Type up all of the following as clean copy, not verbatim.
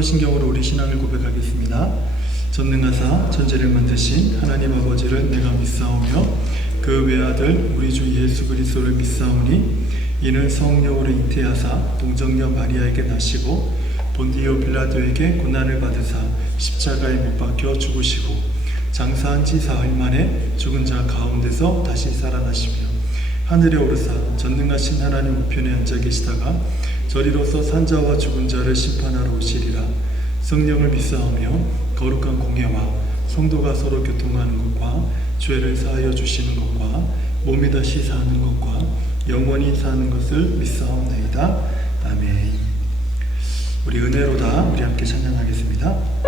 사도신경으로 우리 신앙을 고백하겠습니다. 전능하사 천지를 만드신 하나님 아버지를 내가 믿사오며 그 외아들 우리 주 예수 그리스도를 믿사오니 이는 성령으로 잉태하사 동정녀 마리아에게 나시고 본디오 빌라도에게 고난을 받으사 십자가에 못 박혀 죽으시고 장사한 지 사흘 만에 죽은 자 가운데서 다시 살아나시며 하늘에 오르사 전능하신 하나님 우편에 앉아 계시다가 저리로서 산자와 죽은 자를 심판하러 오시리라. 성령을 믿사오며 거룩한 공회와 성도가 서로 교통하는 것과 죄를 사하여 주시는 것과 몸이 다시 사는 것과 영원히 사는 것을 믿사옵나이다. 아멘. 우리 은혜로다 우리 함께 찬양하겠습니다.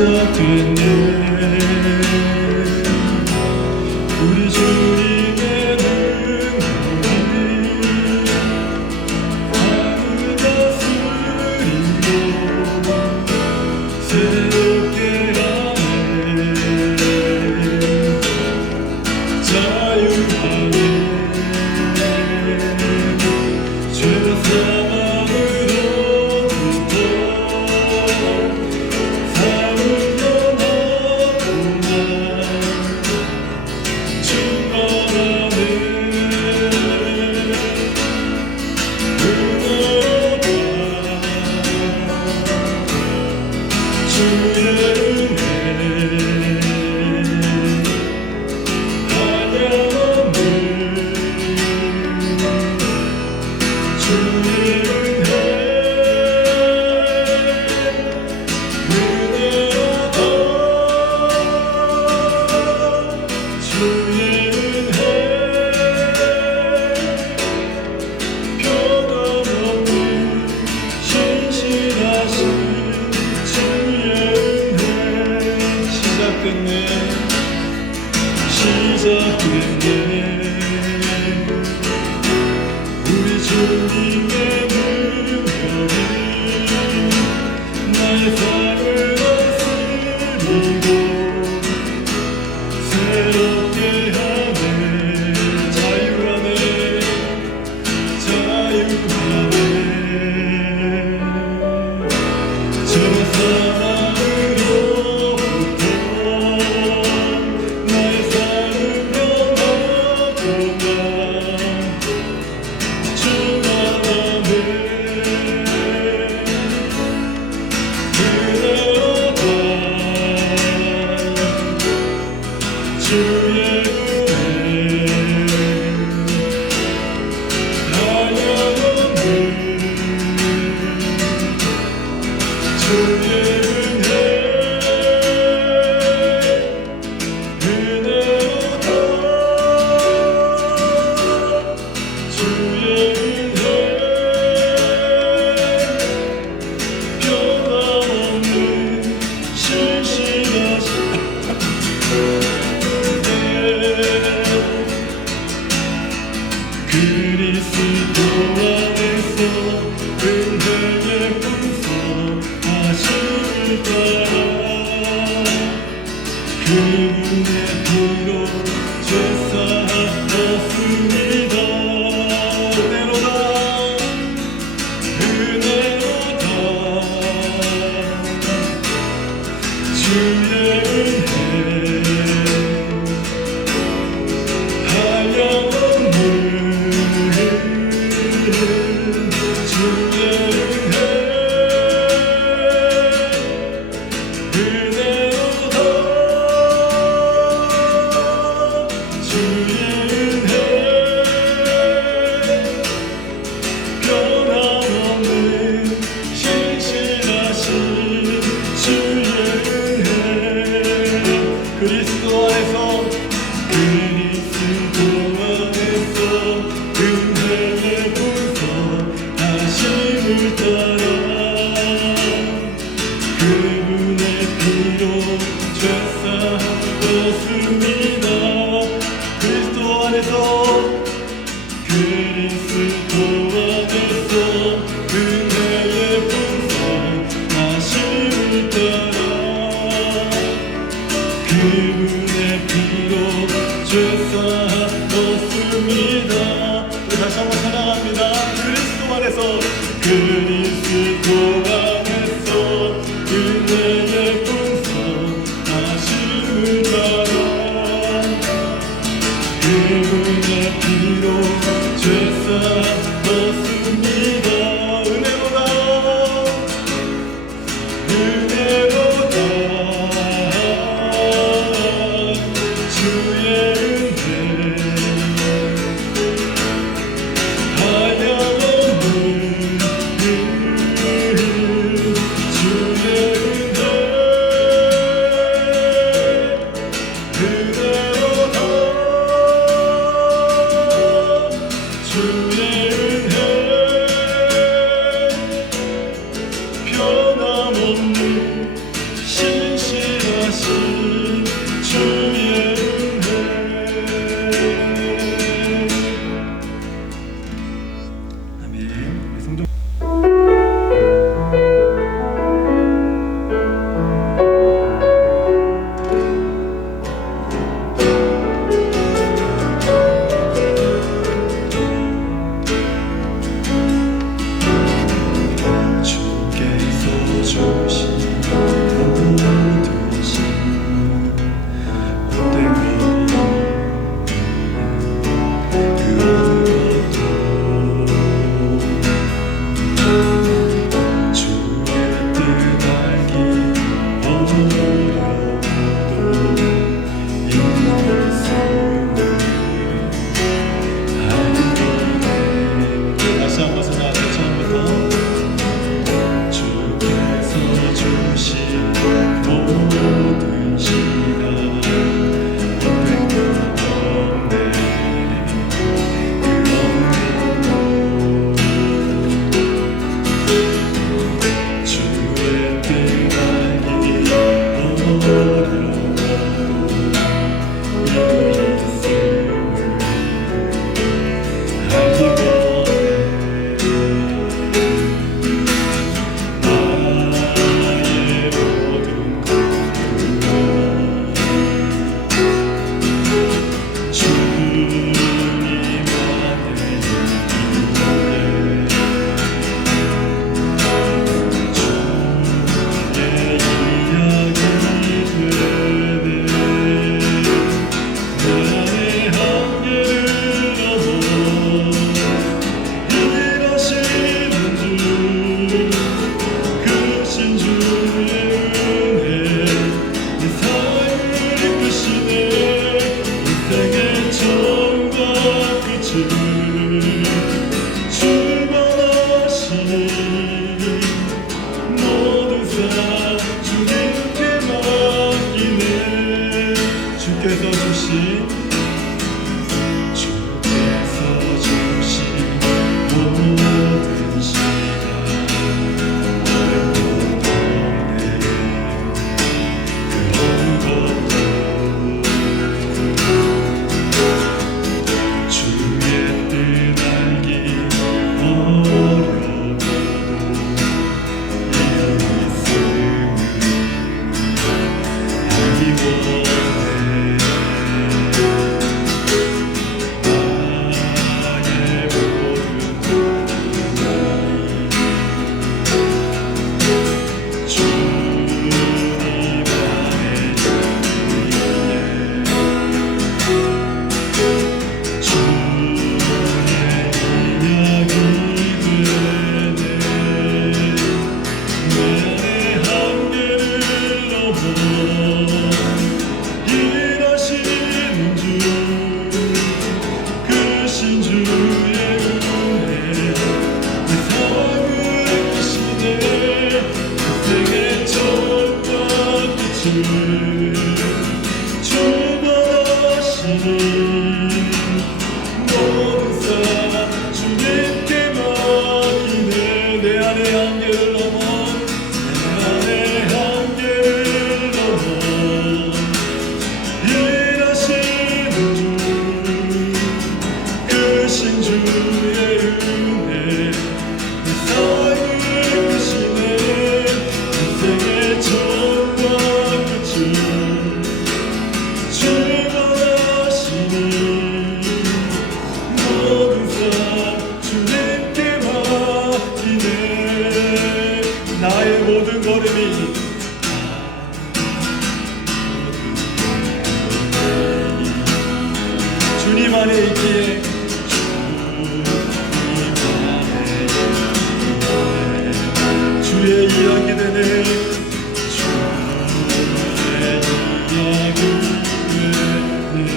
시작됐네 우리 주님의 능력이 하늘 다스리고 새롭게 하네 자유하네 죄와 사망으로부터 우리 주님의 능력이 나의 삶을 다스리고 새롭게 하네 자유하네 자유하네 죄와 사망으로부터 나의 삶을 변화보다 그리스도 안에서 은혜의 풍성 하심을 따라 그분의 피로 죄사하였습니다. 은혜로다 은혜로다 주의 은혜 한량없는 그리스도 안에서 은혜의 풍성 하심을 따라 그분의 피로 죄사하였습니다. 그리스도 안에서 은혜의 풍성 하심을 따라 그분의 피로 없습니다. 우리 다시 한번 찬양합니다. 그리스도 안에서 그리스도 안에서 그대의 풍성 하심을 따라 그분의 피로 죄사 넣습니다. 은혜로다 은혜로다 주의 은혜 하염없는 주의 은혜로다 주의 은혜 변함없는 신실하신 주의 은혜. 아멘. 우리 성도 주께서 주신 모든 신 못된 것 그 어느 것도 주의 뜻 알기 어려워도 인생을 하는 거네. 다시 한번 생각해 처음부터 주께서 주신 모든 시간 못된 것 없네. 그 어느 주의 뜻 알기 어려워도 이 있음을 알기 원해. 나의 모든 주님 안에 주의 이야기 되네. 나의 한계를 넘어 일하시는 주 크신 주의 은혜 내 삶을 이끄시네. 인생의 처음과 끝을 주관하시니 모든 사 주님께 맡기네. 주께서 주신 모든 시간 어려움도 없네. 그 어느 것도 주의 뜻 알기 어려워도 이 있음을 알기 원해. 주님께 있기에 주의 이야기 되네 주의 이야기 되네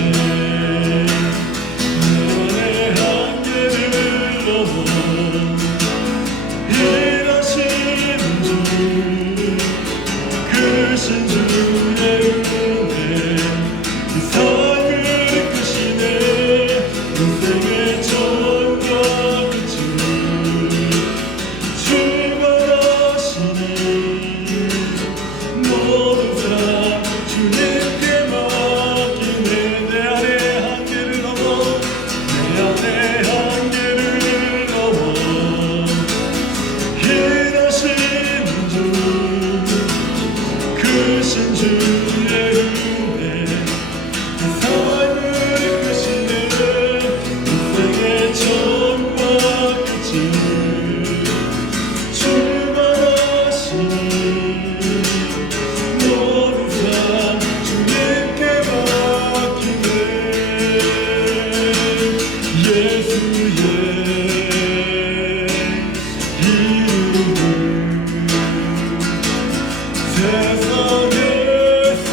내 한계를 넘어 일하시는 주 크신 주의 은혜 이 삶을 이끄시네 인생의 처음과 끝을 출발하시네 모든 사람 주님께 맡기네 내 안의 한계를 넘어 내 안의 한계를 넘어 일하시는 주 크신 주의 은혜 내 삶을 이끄시네 인생의 처음과 끝을 출발하시네 모든 삶 주님께 맡기네 예수의 이름을 세상에서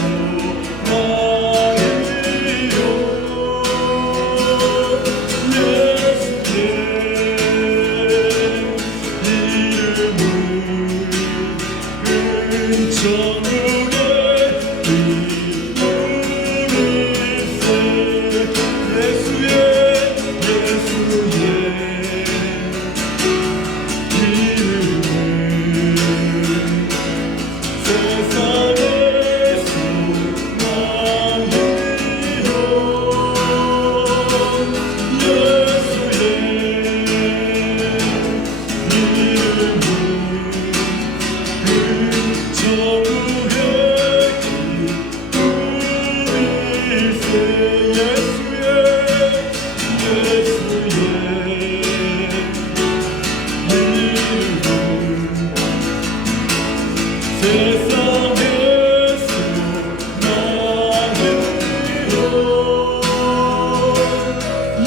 왕이요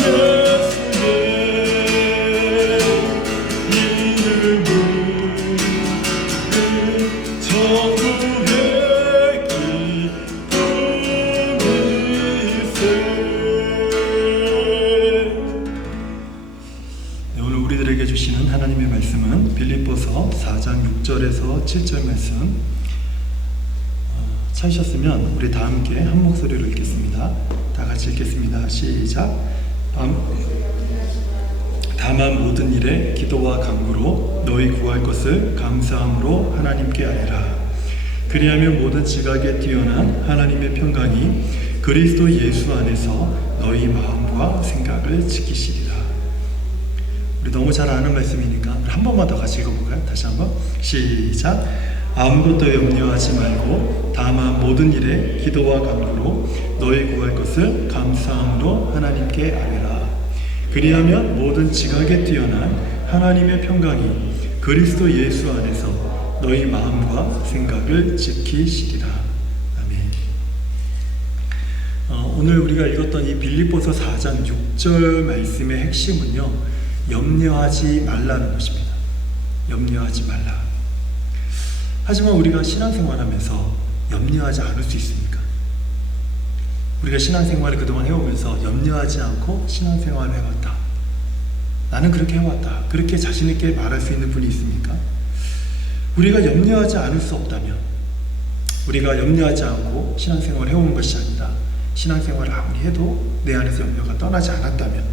예수의 이름을 천국의 이름일세 오늘 우리들에게 주시는 하나님의 말씀은 빌립보서 4장 6절에서 7절 말씀. 찾으셨으면 우리 다 함께 한 목소리로 읽겠습니다. 다 같이 읽겠습니다. 시작. 다만 모든 일에 기도와 간구로 너희 구할 것을 감사함으로 하나님께 아뢰라. 그리하면 모든 지각에 뛰어난 하나님의 평강이 그리스도 예수 안에서 너희 마음과 생각을 지키시리라. 우리 너무 잘 아는 말씀이니까 한 번만 더 같이 읽어볼까요? 다시 한번 시작. 아무것도 염려하지 말고 다만 모든 일에 기도와 간구로 너희 구할 것을 감사함으로 하나님께 아뢰라. 그리하면 모든 지각에 뛰어난 하나님의 평강이 그리스도 예수 안에서 너희 마음과 생각을 지키시리라. 아멘. 오늘 우리가 읽었던 이 빌립보서 4장 6절 말씀의 핵심은요, 염려하지 말라는 것입니다. 염려하지 말라. 하지만 우리가 신앙생활하면서 염려하지 않을 수 있습니까? 우리가 신앙생활을 그동안 해오면서 염려하지 않고 신앙생활을 해왔다, 나는 그렇게 해왔다, 그렇게 자신있게 말할 수 있는 분이 있습니까? 우리가 염려하지 않을 수 없다면, 우리가 염려하지 않고 신앙생활을 해온 것이 아니라 신앙생활을 아무리 해도 내 안에서 염려가 떠나지 않았다면,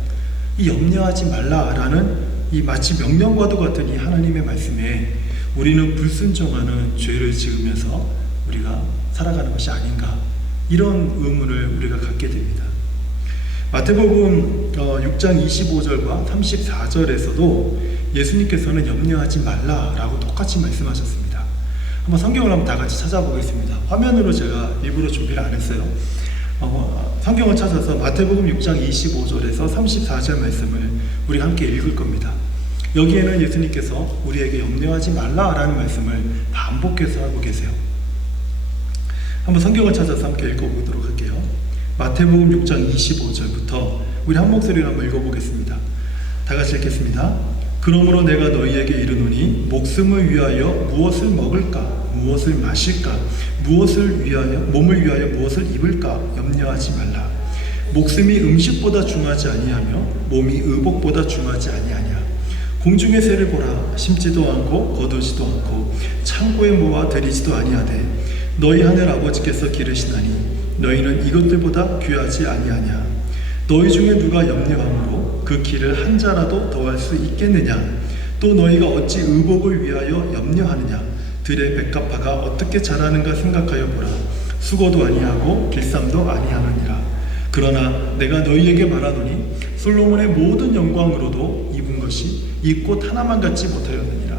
이 염려하지 말라라는 이 마치 명령과도 같은 이 하나님의 말씀에 우리는 불순종하는 죄를 지으면서 우리가 살아가는 것이 아닌가, 이런 의문을 우리가 갖게 됩니다. 마태복음 6장 25절과 34절에서도 예수님께서는 염려하지 말라라고 똑같이 말씀하셨습니다. 한번 성경을 한번 다 같이 찾아보겠습니다. 화면으로 제가 일부러 준비를 안 했어요. 성경을 찾아서 마태복음 6장 25절에서 34절 말씀을 우리 함께 읽을 겁니다. 여기에는 예수님께서 우리에게 염려하지 말라라는 말씀을 반복해서 하고 계세요. 한번 성경을 찾아서 함께 읽어보도록 할게요. 마태복음 6장 25절부터 우리 한 목소리로 한번 읽어보겠습니다. 다 같이 읽겠습니다. 그러므로 내가 너희에게 이르노니 목숨을 위하여 무엇을 먹을까, 무엇을 마실까, 몸을 위하여 무엇을 입을까 염려하지 말라. 목숨이 음식보다 중하지 아니하며 몸이 의복보다 중하지 아니하냐. 공중의 새를 보라. 심지도 않고 거두지도 않고 창고에 모아 들이지도 아니하되 너희 하늘 아버지께서 기르시나니 너희는 이것들보다 귀하지 아니하냐. 너희 중에 누가 염려함으로 그 길을 한 자라도 더할 수 있겠느냐. 또 너희가 어찌 의복을 위하여 염려하느냐. 들의 백합화가 어떻게 자라는가 생각하여 보라. 수고도 아니하고 길쌈도 아니하느니라. 그러나 내가 너희에게 말하노니 솔로몬의 모든 영광으로도 입은 것이 이 꽃 하나만 갖지 못하였느니라.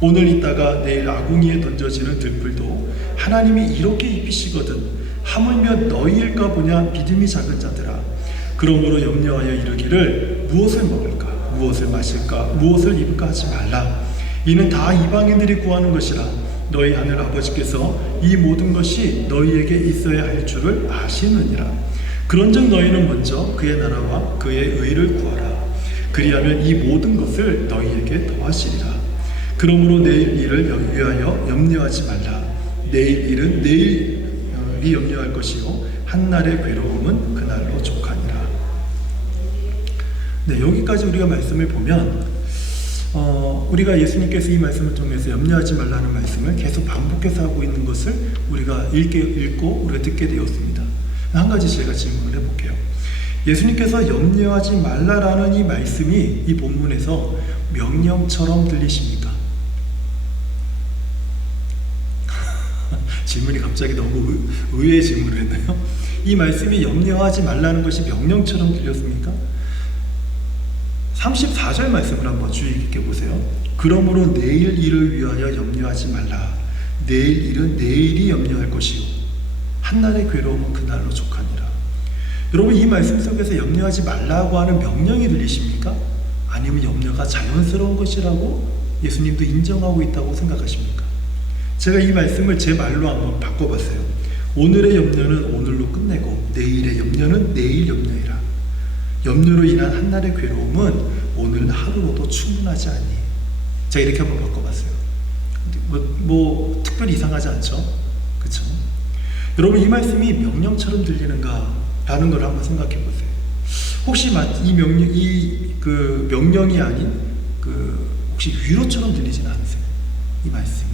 오늘 있다가 내일 아궁이에 던져지는 들풀도 하나님이 이렇게 입히시거든 하물며 너희일까 보냐. 믿음이 작은 자들아. 그러므로 염려하여 이르기를 무엇을 먹을까, 무엇을 마실까, 무엇을 입을까 하지 말라. 이는 다 이방인들이 구하는 것이라. 너희 하늘 아버지께서 이 모든 것이 너희에게 있어야 할 줄을 아시느니라. 그런즉 너희는 먼저 그의 나라와 그의 의를 구하라. 그리하면 이 모든 것을 너희에게 더하시리라. 그러므로 내일 일을 위하여 염려하지 말라. 내일 일은 내일이 염려할 것이요 한날의 괴로움은 그날로 족하니라. 네, 여기까지 우리가 말씀을 보면 우리가 예수님께서 이 말씀을 통해서 염려하지 말라는 말씀을 계속 반복해서 하고 있는 것을 우리가 읽고 우리가 듣게 되었습니다. 한 가지 제가 질문을 해볼게요. 예수님께서 염려하지 말라라는 이 말씀이 이 본문에서 명령처럼 들리십니까? 질문이 갑자기 너무 의외의 질문을 했나요? 이 말씀이 염려하지 말라는 것이 명령처럼 들렸습니까? 34절 말씀을 한번 주의 깊게 보세요. 그러므로 내일 일을 위하여 염려하지 말라. 내일 일은 내일이 염려할 것이요 한날의 괴로움은 그날로 족하니라. 여러분, 이 말씀 속에서 염려하지 말라고 하는 명령이 들리십니까? 아니면 염려가 자연스러운 것이라고 예수님도 인정하고 있다고 생각하십니까? 제가 이 말씀을 제 말로 한번 바꿔봤어요. 오늘의 염려는 오늘로 끝내고 내일의 염려는 내일 염려이라. 염려로 인한 한날의 괴로움은 오늘 하루로도 충분하지 않니. 제가 이렇게 한번 바꿔봤어요. 뭐 특별히 이상하지 않죠? 그렇죠? 여러분, 이 말씀이 명령처럼 들리는가 라는 걸 한번 생각해 보세요. 혹시 이 명령이 아닌 혹시 위로처럼 들리진 않으세요? 이 말씀이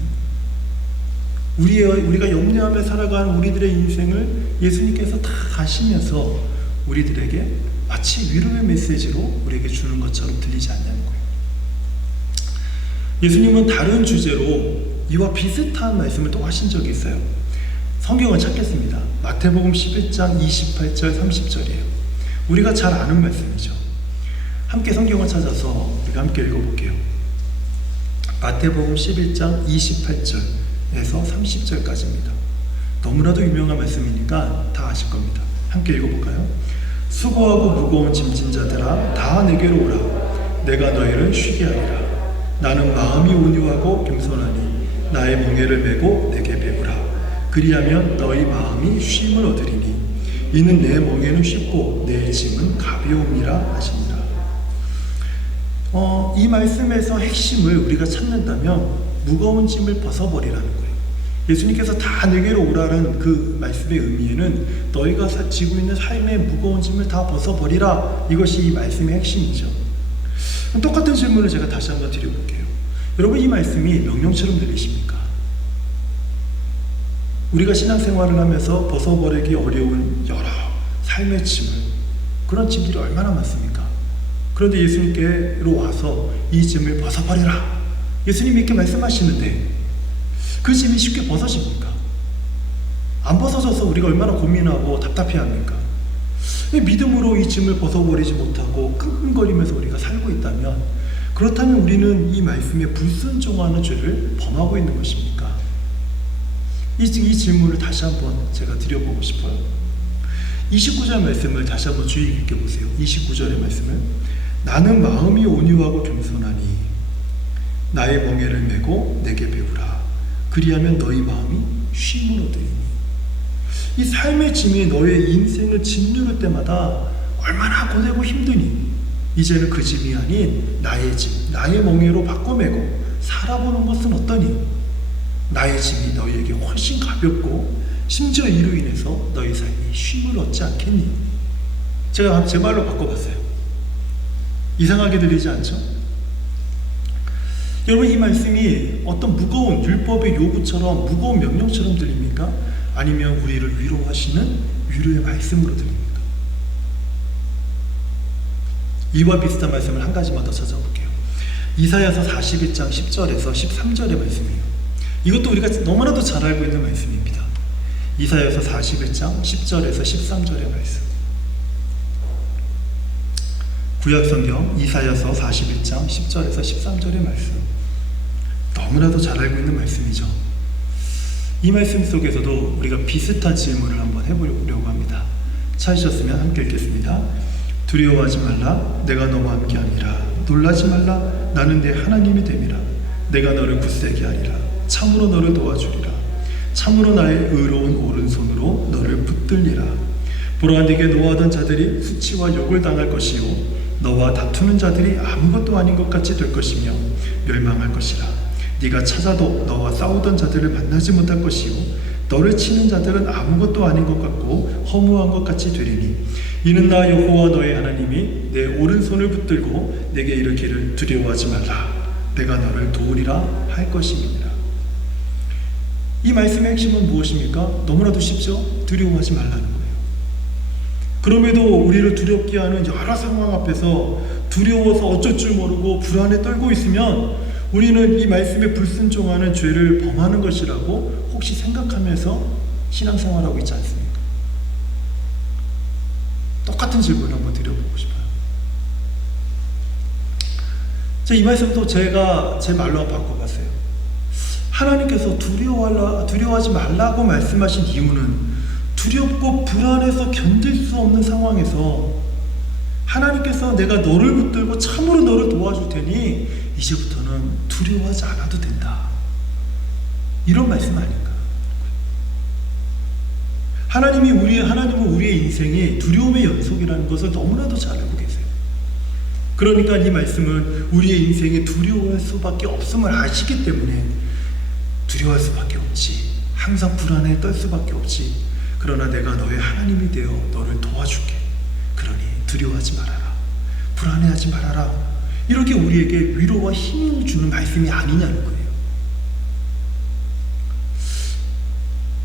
우리가 염려하며 살아가는 우리들의 인생을 예수님께서 다 가시면서 우리들에게 마치 위로의 메시지로 우리에게 주는 것처럼 들리지 않냐는 거예요. 예수님은 다른 주제로 이와 비슷한 말씀을 또 하신 적이 있어요. 성경을 찾겠습니다. 마태복음 11장 28절 30절이에요. 우리가 잘 아는 말씀이죠. 함께 성경을 찾아서 우리가 함께 읽어볼게요. 마태복음 11장 28절에서 30절까지입니다. 너무나도 유명한 말씀이니까 다 아실 겁니다. 함께 읽어볼까요? 수고하고 무거운 짐진 자들아 다 내게로 오라. 내가 너희를 쉬게 하리라. 나는 마음이 온유하고 겸손하니 나의 멍에를 메고 내게 배우라. 그리하면 너희 마음이 쉼을 얻으리니 이는 내 멍에는 쉽고 내 짐은 가벼움이라 하시니라. 이 말씀에서 핵심을 우리가 찾는다면 무거운 짐을 벗어버리라는 거예요. 예수님께서 다 내게로 오라는 그 말씀의 의미에는 너희가 지고 있는 삶의 무거운 짐을 다 벗어버리라, 이것이 이 말씀의 핵심이죠. 똑같은 질문을 제가 다시 한번 드려볼게요. 여러분, 이 말씀이 명령처럼 들리십니까? 우리가 신앙생활을 하면서 벗어버리기 어려운 여러 삶의 짐을, 그런 짐들이 얼마나 많습니까? 그런데 예수님께로 와서 이 짐을 벗어버리라, 예수님이 이렇게 말씀하시는데 그 짐이 쉽게 벗어집니까? 안 벗어져서 우리가 얼마나 고민하고 답답해합니까? 믿음으로 이 짐을 벗어버리지 못하고 끙끙거리면서 우리가 살고 있다면, 그렇다면 우리는 이 말씀에 불순종하는 죄를 범하고 있는 것입니까? 이 질문을 다시 한번 제가 드려보고 싶어요. 29절 말씀을 다시 한번 주의 깊게 보세요. 29절의 말씀을, 나는 마음이 온유하고 겸손하니 나의 멍에를 메고 내게 배우라. 그리하면 너희 마음이 쉼을 얻으리니. 이 삶의 짐이 너의 인생을 짓누를 때마다 얼마나 고되고 힘드니 이제는 그 짐이 아닌 나의 짐, 나의 멍에로 바꿔매고 살아보는 것은 어떠니? 나의 짐이 너희에게 훨씬 가볍고 심지어 이로 인해서 너희 삶이 쉼을 얻지 않겠니? 제가 제 말로 바꿔봤어요. 이상하게 들리지 않죠? 여러분, 이 말씀이 어떤 무거운 율법의 요구처럼 무거운 명령처럼 들립니까? 아니면 우리를 위로하시는 위로의 말씀으로 들립니까? 이와 비슷한 말씀을 한 가지만 더 찾아볼게요. 이사야서 41장 10절에서 13절의 말씀이에요. 이것도 우리가 너무나도 잘 알고 있는 말씀입니다. 이사야서 41장 10절에서 13절의 말씀. 구약성경 이사야서 41장 10절에서 13절의 말씀. 너무나도 잘 알고 있는 말씀이죠. 이 말씀 속에서도 우리가 비슷한 질문을 한번 해보려고 합니다. 찾으셨으면 함께 읽겠습니다. 두려워하지 말라, 내가 너와 함께함이라. 놀라지 말라, 나는 내 하나님이 됨이라. 내가 너를 굳세게 하리라. 참으로 너를 도와주리라. 참으로 나의 의로운 오른손으로 너를 붙들리라. 보라, 네게 노하던 자들이 수치와 욕을 당할 것이요 너와 다투는 자들이 아무것도 아닌 것 같이 될 것이며 멸망할 것이라. 네가 찾아도 너와 싸우던 자들을 만나지 못할 것이요 너를 치는 자들은 아무것도 아닌 것 같고 허무한 것 같이 되리니 이는 나 여호와 너의 하나님이 내 오른손을 붙들고 내게 이르기를 두려워하지 말라, 내가 너를 도우리라 할 것임이니라. 이 말씀의 핵심은 무엇입니까? 너무나도 쉽죠? 두려워하지 말라는 거예요. 그럼에도 우리를 두렵게 하는 여러 상황 앞에서 두려워서 어쩔 줄 모르고 불안에 떨고 있으면 우리는 이 말씀에 불순종하는 죄를 범하는 것이라고 혹시 생각하면서 신앙생활하고 있지 않습니까? 똑같은 질문을 한번 드려보고 싶어요. 이 말씀도 제가 제 말로 바꿔봤어요. 하나님께서 두려워하지 말라고 말씀하신 이유는 두렵고 불안해서 견딜 수 없는 상황에서 하나님께서 내가 너를 붙들고 참으로 너를 도와줄 테니 이제부터는 두려워하지 않아도 된다, 이런 말씀 아닌가? 하나님은 우리의 인생이 두려움의 연속이라는 것을 너무나도 잘 알고 계세요. 그러니까 이 말씀은 우리의 인생에 두려워할 수밖에 없음을 아시기 때문에 두려워할 수밖에 없지, 항상 불안에 떨 수밖에 없지, 그러나 내가 너의 하나님이 되어 너를 도와줄게, 그러니 두려워하지 말아라, 불안해하지 말아라, 이렇게 우리에게 위로와 힘을 주는 말씀이 아니냐는 거예요.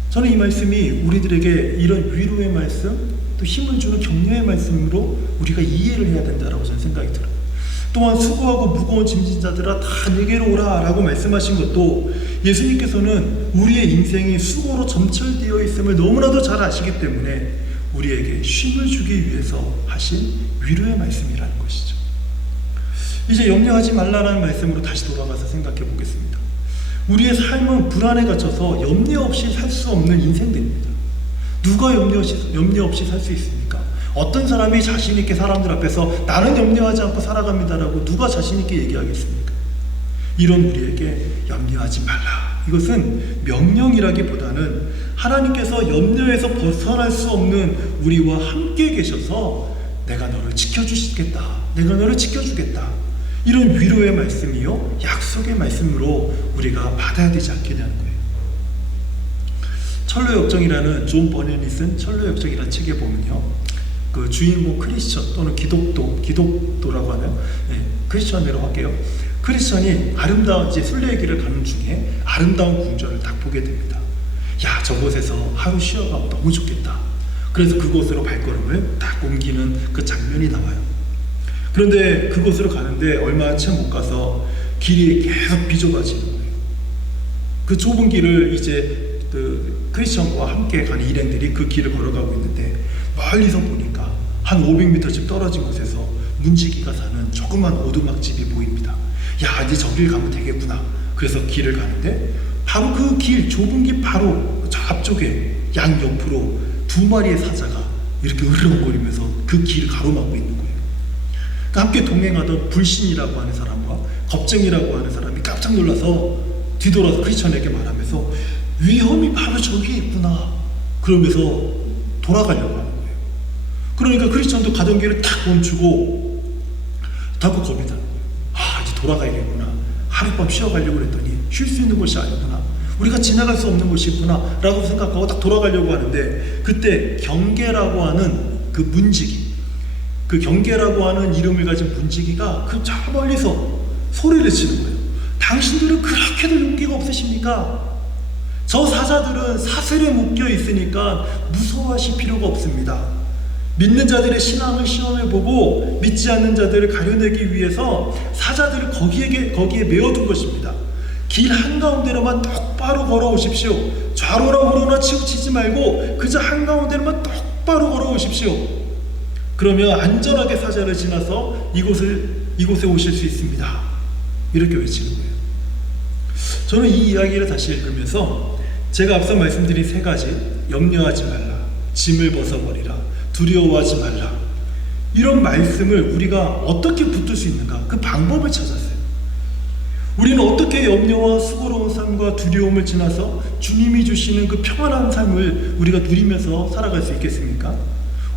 저는 이 말씀이 우리들에게 이런 위로의 말씀, 또 힘을 주는 격려의 말씀으로 우리가 이해를 해야 된다고 저는 생각이 들어요. 또한 수고하고 무거운 짐진 자들아 다 내게로 오라 라고 말씀하신 것도 예수님께서는 우리의 인생이 수고로 점철되어 있음을 너무나도 잘 아시기 때문에 우리에게 쉼을 주기 위해서 하신 위로의 말씀이라는 것이죠. 이제 염려하지 말라라는 말씀으로 다시 돌아가서 생각해 보겠습니다. 우리의 삶은 불안에 갇혀서 염려 없이 살 수 없는 인생들입니다. 누가 염려 없이 살 수 있습니까? 어떤 사람이 자신 있게 사람들 앞에서 나는 염려하지 않고 살아갑니다라고 누가 자신 있게 얘기하겠습니까? 이런 우리에게 염려하지 말라, 이것은 명령이라기보다는 하나님께서 염려에서 벗어날 수 없는 우리와 함께 계셔서 내가 너를 지켜주시겠다, 내가 너를 지켜주겠다, 이런 위로의 말씀이요 약속의 말씀으로 우리가 받아야 되지 않겠냐는 거예요. 철로역정이라는 존 버넷이 쓴 철로역정이라는 책에 보면요, 그 주인공 크리스천 또는 기독도라고 하나요? 네, 크리스천으로 할게요. 크리스천이 아름다운 이제 순례의 길을 가는 중에 아름다운 궁전을 딱 보게 됩니다. 야, 저곳에서 하루 쉬어가면 너무 좋겠다. 그래서 그곳으로 발걸음을 딱 옮기는 그 장면이 나와요. 그런데 그곳으로 가는데 얼마 채 못 가서 길이 계속 비좁아지는 거예요. 그 좁은 길을 이제 그 크리스천과 함께 가는 일행들이 그 길을 걸어가고 있는데 멀리서 보니까 한 500m쯤 떨어진 곳에서 문지기가 사는 조그만 오두막집이 보입니다. 야, 이제 저길 가면 되겠구나. 그래서 길을 가는데 바로 그 길, 좁은 길 바로 저 앞쪽에 양 옆으로 2마리의 사자가 이렇게 으르렁거리면서 그 길을 가로막고 있는 거예요. 함께 동행하던 불신이라고 하는 사람과 겁쟁이라고 하는 사람이 깜짝 놀라서 뒤돌아서 크리스천에게 말하면서 위험이 바로 저기에 있구나, 그러면서 돌아가려고 하는 거예요. 그러니까 크리스천도 가던 길을 탁 멈추고 닫고 겁니다. 이제 돌아가야겠구나. 하룻밤 쉬어가려고 그랬더니 쉴 수 있는 곳이 아니구나. 우리가 지나갈 수 없는 곳이 있구나 라고 생각하고 딱 돌아가려고 하는데, 그때 경계라고 하는 그 문지기, 그 경계라고 하는 이름을 가진 문지기가 그 저 멀리서 소리를 치는 거예요. 당신들은 그렇게도 용기가 없으십니까? 저 사자들은 사슬에 묶여 있으니까 무서워하실 필요가 없습니다. 믿는 자들의 신앙을 시험해보고 믿지 않는 자들을 가려내기 위해서 사자들을 거기에 메어둔 것입니다. 길 한가운데로만 똑바로 걸어오십시오. 좌로나 우로나 치우치지 말고 그저 한가운데로만 똑바로 걸어오십시오. 그러면 안전하게 사자를 지나서 이곳에 오실 수 있습니다. 이렇게 외치는 거예요. 저는 이 이야기를 다시 읽으면서 제가 앞서 말씀드린 세 가지, 염려하지 말라, 짐을 벗어버리라, 두려워하지 말라, 이런 말씀을 우리가 어떻게 붙들 수 있는가, 그 방법을 찾았어요. 우리는 어떻게 염려와 수고로운 삶과 두려움을 지나서 주님이 주시는 그 평안한 삶을 우리가 누리면서 살아갈 수 있겠습니까?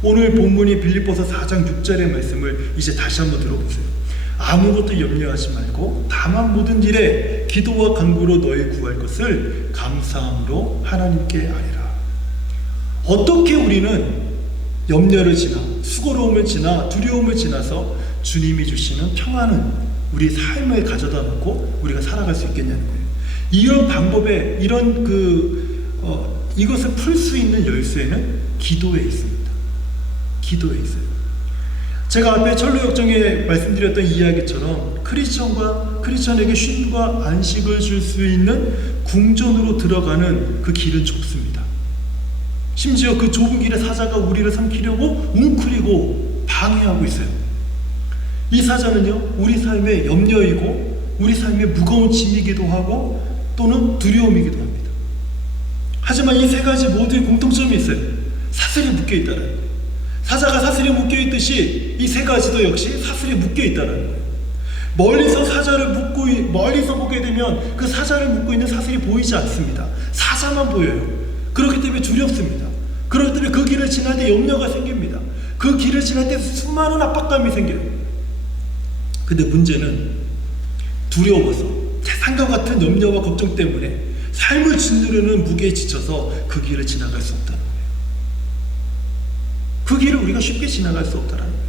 오늘 본문이 빌립보서 4장 6절의 말씀을 이제 다시 한번 들어보세요. 아무것도 염려하지 말고 다만 모든 일에 기도와 간구로 너희 구할 것을 감사함으로 하나님께 아뢰라. 어떻게 우리는 염려를 지나 수고로움을 지나 두려움을 지나서 주님이 주시는 평안은 우리 삶을 가져다 놓고 우리가 살아갈 수 있겠냐는 거예요. 이런 방법에 이것을 풀 수 있는 열쇠는 기도에 있습니다. 기도에 있어요. 제가 앞에 철로역정에 말씀드렸던 이야기처럼 크리스천에게 쉼과 안식을 줄 수 있는 궁전으로 들어가는 그 길은 좁습니다. 심지어 그 좁은 길에 사자가 우리를 삼키려고 웅크리고 방해하고 있어요. 이 사자는요, 우리 삶의 염려이고 우리 삶의 무거운 짐이기도 하고 또는 두려움이기도 합니다. 하지만 이 세 가지 모두의 공통점이 있어요. 사슬에 묶여 있다는 거예요. 사자가 사슬에 묶여 있듯이 이 세 가지도 역시 사슬에 묶여 있다는 거예요. 멀리서 보게 되면 그 사자를 묶고 있는 사슬이 보이지 않습니다. 사자만 보여요. 그렇기 때문에 두렵습니다. 그렇기 때문에 그 길을 지날 때 염려가 생깁니다. 그 길을 지날 때 수많은 압박감이 생겨요. 근데 문제는 두려워서 세상과 같은 염려와 걱정 때문에 삶을 짓누르는 무게에 지쳐서 그 길을 지나갈 수 없다는 거예요. 그 길을 우리가 쉽게 지나갈 수 없다는 거예요.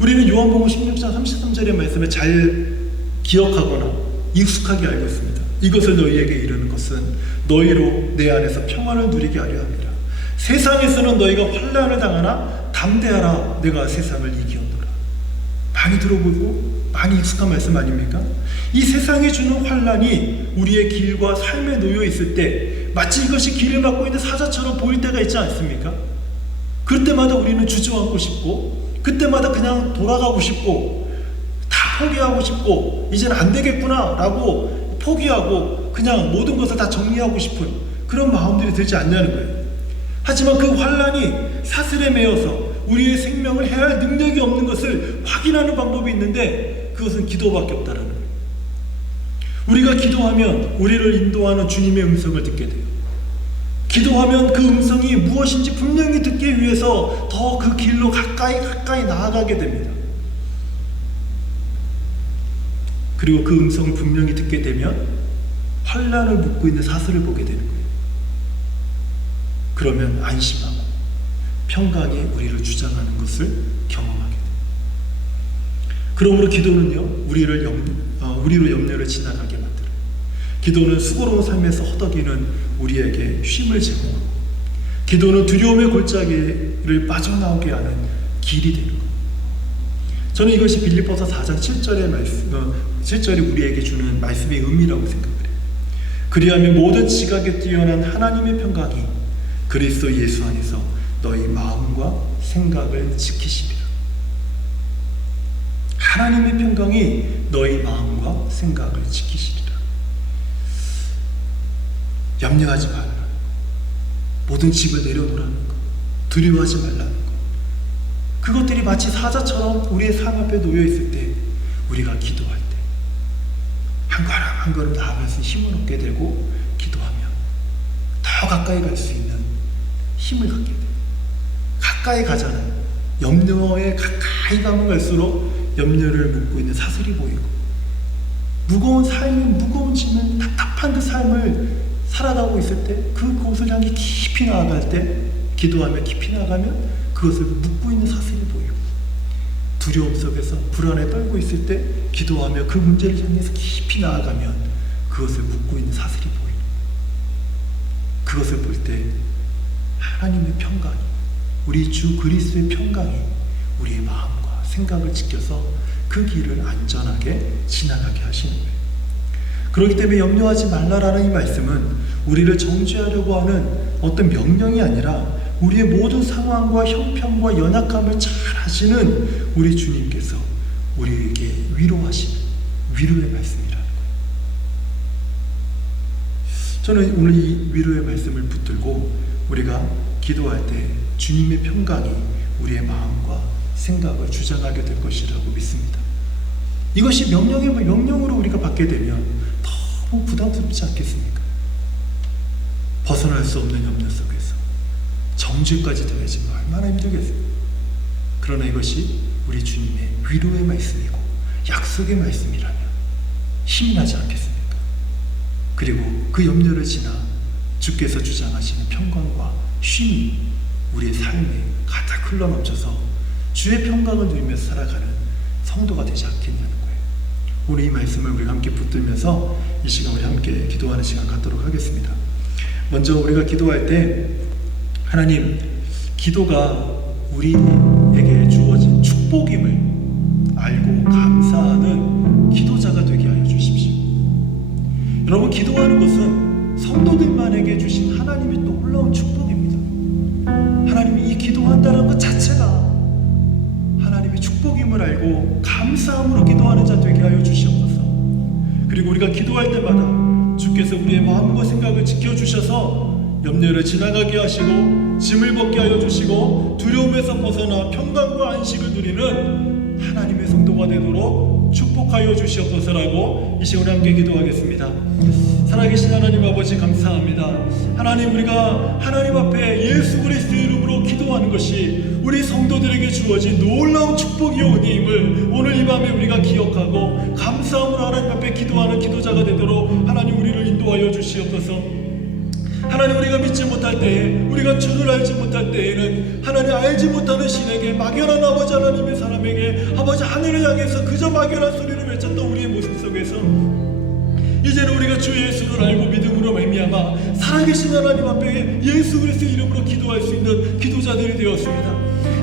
우리는 요한복음 16장 33절의 말씀을 잘 기억하거나 익숙하게 알고 있습니다. 이것을 너희에게 이르는 것은 너희로 내 안에서 평안을 누리게 하려 함이라. 세상에서는 너희가 환난을 당하나 담대하라, 내가 세상을 이기었노라. 많이 들어보고 많이 익숙한 말씀 아닙니까? 이 세상이 주는 환난이 우리의 길과 삶에 놓여 있을 때 마치 이것이 길을 막고 있는 사자처럼 보일 때가 있지 않습니까? 그때마다 우리는 주저앉고 싶고, 그때마다 그냥 돌아가고 싶고, 다 포기하고 싶고, 이제는 안 되겠구나 라고 포기하고 그냥 모든 것을 다 정리하고 싶은 그런 마음들이 들지 않냐는 거예요. 하지만 그 환난이 사슬에 매여서 우리의 생명을 해할 능력이 없는 것을 확인하는 방법이 있는데 그것은 기도밖에 없다는 거예요. 우리가 기도하면 우리를 인도하는 주님의 음성을 듣게 돼요. 기도하면 그 음성이 무엇인지 분명히 듣기 위해서 더 그 길로 가까이 나아가게 됩니다. 그리고 그 음성을 분명히 듣게 되면 환난을 묶고 있는 사슬을 보게 되는 거예요. 그러면 안심하고 평강이 우리를 주장하는 것을 경험하게 돼요. 그러므로 기도는요, 우리로 염려를 지나가게 만들어요. 기도는 수고로운 삶에서 허덕이는 우리에게 쉼을 제공하고, 기도는 두려움의 골짜기를 빠져나오게 하는 길이 되는 거예요. 저는 이것이 빌립보서 4장 7절이 우리에게 주는 말씀의 의미라고 생각해요. 그리하면 모든 지각에 뛰어난 하나님의 평강이 그리스도 예수 안에서 너희 마음과 생각을 지키시리라. 하나님의 평강이 너희 마음과 생각을 지키시리라. 염려하지 말라는 것, 모든 짐을 내려놓으라는 것, 두려워하지 말라는 것, 그것들이 마치 사자처럼 우리의 삶 앞에 놓여 있을 때 우리가 기도할 때 한 걸음 한 걸음 나아갈 수 힘을 얻게 되고, 기도하면 더 가까이 갈 수 있는 힘을 갖게 돼요. 가까이 가잖아요. 염려에 가까이 가면 갈수록 염려를 묻고 있는 사슬이 보이고, 무거운 삶의 무거운 짐을, 답답한 그 삶을 살아가고 있을 때, 그곳을 향해 깊이 나아갈 때, 기도하며 깊이 나가면 그것을 묻고 있는 사슬이 보이고, 두려움 속에서 불안에 떨고 있을 때 기도하며 그 문제를 향해서 깊이 나아가면 그것을 묻고 있는 사슬이 보이고, 그것을 볼 때 하나님의 평강이, 우리 주 그리스도의 평강이 우리의 마음과 생각을 지켜서 그 길을 안전하게 지나가게 하시는 거예요. 그렇기 때문에 염려하지 말라라는 이 말씀은 우리를 정죄하려고 하는 어떤 명령이 아니라 우리의 모든 상황과 형편과 연약함을 잘 아시는 우리 주님께서 우리에게 위로하시는 위로의 말씀이라는 거예요. 저는 오늘 이 위로의 말씀을 붙들고 우리가 기도할 때 주님의 평강이 우리의 마음과 생각을 주장하게 될 것이라고 믿습니다. 이것이 명령으로 우리가 받게 되면 너무 부담스럽지 않겠습니까? 벗어날 수 없는 염려 속에서 정죄까지 더해지면 얼마나 힘들겠어요. 그러나 이것이 우리 주님의 위로의 말씀이고 약속의 말씀이라면 힘이 나지 않겠습니까? 그리고 그 염려를 지나 주께서 주장하시는 평강과 쉼이 우리의 삶에 가득 흘러넘쳐서 주의 평강을 누리면서 살아가는 성도가 되지 않겠냐는 거예요. 오늘 이 말씀을 우리가 함께 붙들면서 이 시간 우리 함께 기도하는 시간 갖도록 하겠습니다. 먼저 우리가 기도할 때 하나님, 기도가 우리에게 주어진 축복임을 알고 감사하는 기도자가 되게 하여 주십시오. 여러분, 기도하는 것은 성도들만에게 주신 하나님의 놀라운 축복입니다. 하나님이 이 기도한다는 것 자체가 하나님의 축복임을 알고 감사함으로 기도하는 자 되게 하여 주시옵소서. 그리고 우리가 기도할 때마다 주께서 우리의 마음과 생각을 지켜주셔서 염려를 지나가게 하시고 짐을 벗게 하여 주시고 두려움에서 벗어나 평강과 안식을 누리는 하나님의 성도가 되도록 축복하여 주시옵소서라고 이 시간에 함께 기도하겠습니다. 살아계신 하나님 아버지, 감사합니다. 하나님, 우리가 하나님 앞에 예수 그리스도의 이름으로 기도하는 것이 우리 성도들에게 주어진 놀라운 축복이요 은혜임을 오늘 이 밤에 우리가 기억하고 감사함으로 하나님 앞에 기도하는 기도자가 되도록 하나님 우리를 인도하여 주시옵소서. 하나님, 우리가 믿지 못할 때에, 우리가 주를 알지 못할 때에는 하나님 알지 못하는 신에게, 막연한 아버지 하나님의 사람에게 아버지 하늘을 향해서 그저 막연한 소리를 외쳤던 우리의 모습 속에서 이제는 우리가 주 예수를 알고 믿음으로 말미암아 살아계신 하나님 앞에 예수 그리스도의 이름으로 기도할 수 있는 기도자들이 되었습니다.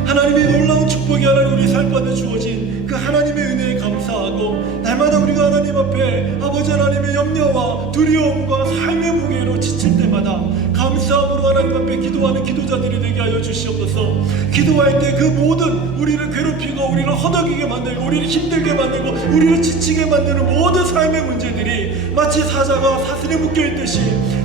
하나님의 놀라운 축복이 하나님 우리 삶 가운데 주어진 그 하나님의 은혜에 감사하고 날마다 우리가 하나님 앞에 아버지 하나님의 염려와 두려움과 삶의 무게로 지칠 때마다 감사함으로 하나님 앞에 기도하는 기도자들이 되게 하여 주시옵소서. 기도할 때 그 모든 우리를 괴롭히고 우리를 허덕이게 만들고 우리를 힘들게 만들고 우리를 지치게 만드는 모든 삶의 문제들이 마치 사자가 사슬에 묶여있듯이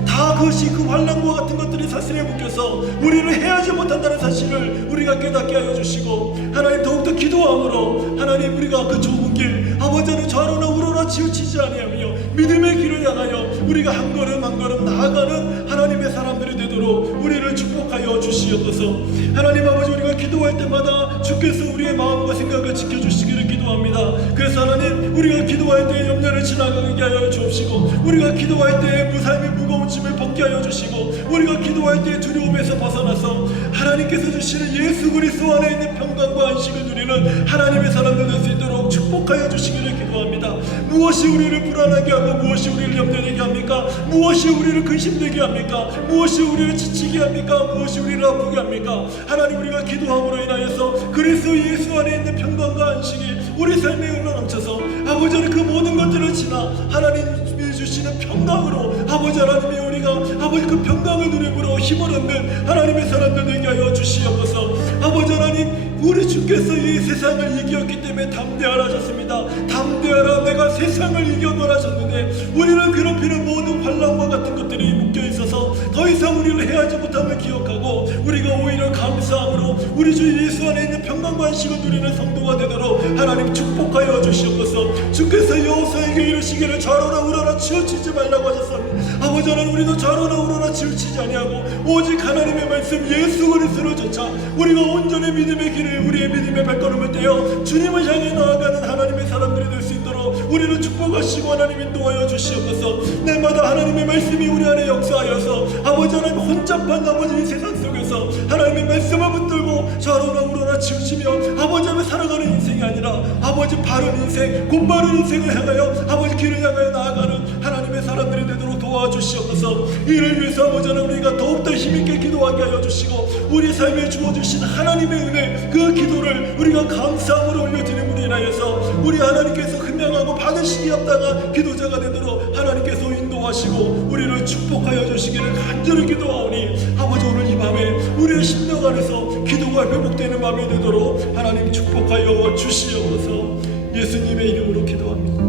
다 그것이 그 환난과 같은 것들이 사슬에 묶여서 우리를 해하지 못한다는 사실을 우리가 깨닫게 하여 주시고 하나님, 더욱더 기도함으로 하나님 우리가 그 좁은 길 아버지는 좌로나 우로나 치우치지 아니하며 믿음의 길을 향하여 우리가 한 걸음 한 걸음 나아가는 하나님의 사람들이 되도록 우리를 축복하여 주시옵소서. 하나님 아버지, 우리가 기도할 때마다 주께서 우리의 마음과 생각을 지켜주시기를 기도합니다. 그래서 하나님, 우리가 기도할 때 염려를 지나가게 하여 주옵시고 우리가 기도할 때 무사함의 무거운 짐을 벗게 하여 주시고 우리가 기도할 때 두려움에서 벗어나서 하나님께서 주시는 예수 그리스도 안에 있는 평강과 안식을 누리는 하나님의 사람들 될 수 있도록 축복하여 주시기를 기도합니다. 무엇이 우리를 불안하게 하고 무엇이 우리를 염려되게 합니까? 무엇이 우리를 근심되게 합니까? 무엇이 우리를 지치게 합니까? 무엇이 우리를 아프게 합니까? 하나님, 우리가 기도함으로 인하여서 그리스도 예수 안에 있는 평강과 안식이 우리 삶에 흘러넘쳐서 아버지는 그 모든 것들을 지나 하나님이 주시는 평강으로 아버지 하나님이 우리가 아버지 그 평강을 누림으로 힘을 얻는 하나님의 사람들 되게 하여 주시옵소서. 아버지 하나님, 우리 주께서 이 세상을 이겼기 때문에 담대하라 하셨습니다. 담대하라, 내가 세상을 이겨노라 하셨는데 우리를 괴롭히는 모든 환난과 같은 것들이 묶여 있어서 더 이상 우리를 해야 회개하지 못함을 기억하고 우리가 오히려 감사함으로 우리 주 예수 안에 있는 평강과 안식을 누리는 성도가 되도록 하나님 축복하여 주시옵소서. 주께서 여호수아에게 이르시기를 좌로나 우로나 치우치지 말라고 하셨사오니 아버지 하나님 우리도 좌로나 우로나 치우치지 아니하고 오직 하나님의 말씀 예수 그리스도를 쫓아 우리가 온전히 믿음의 길을 우리의 믿음의 발걸음을 떼어 주님을 향해 나아가는 하나님의 사람들이 될 수 있도록 우리를 축복하시고 하나님 인도하여 주시옵소서. 날마다 하나님의 말씀이 우리 안에 역사하여서 아버지 하나님 혼잡한 아버지 이 세상 속에서 하나님의 말씀을 붙들고 좌로나 우로나 치우치며 아버지 앞에 살아가는 인생이 아니라 아버지 바른 인생 곧바른 인생을 향하여 아버지 길을 향하여 나아가는 하나님의 사람들이 되도록 도와주시옵소서. 이를 위해서 아버지 하나님 우리가 더욱더 힘있게 기도하게 하여 주시고 우리 삶에 주어주신 하나님의 은혜 그 기도를 우리가 감사함으로 올려드림으로 인하여서 우리 하나님께서 흠명하고 받으시기 합당한 기도자가 되도록 하나님께서 인도하시고 우리를 축복하여 주시기를 간절히 기도하오니 아버지 오늘 이 밤에 우리의 심령 안에서 기도가 회복되는 밤이 되도록 하나님 축복하여 주시옵소서. 예수님의 이름으로 기도합니다.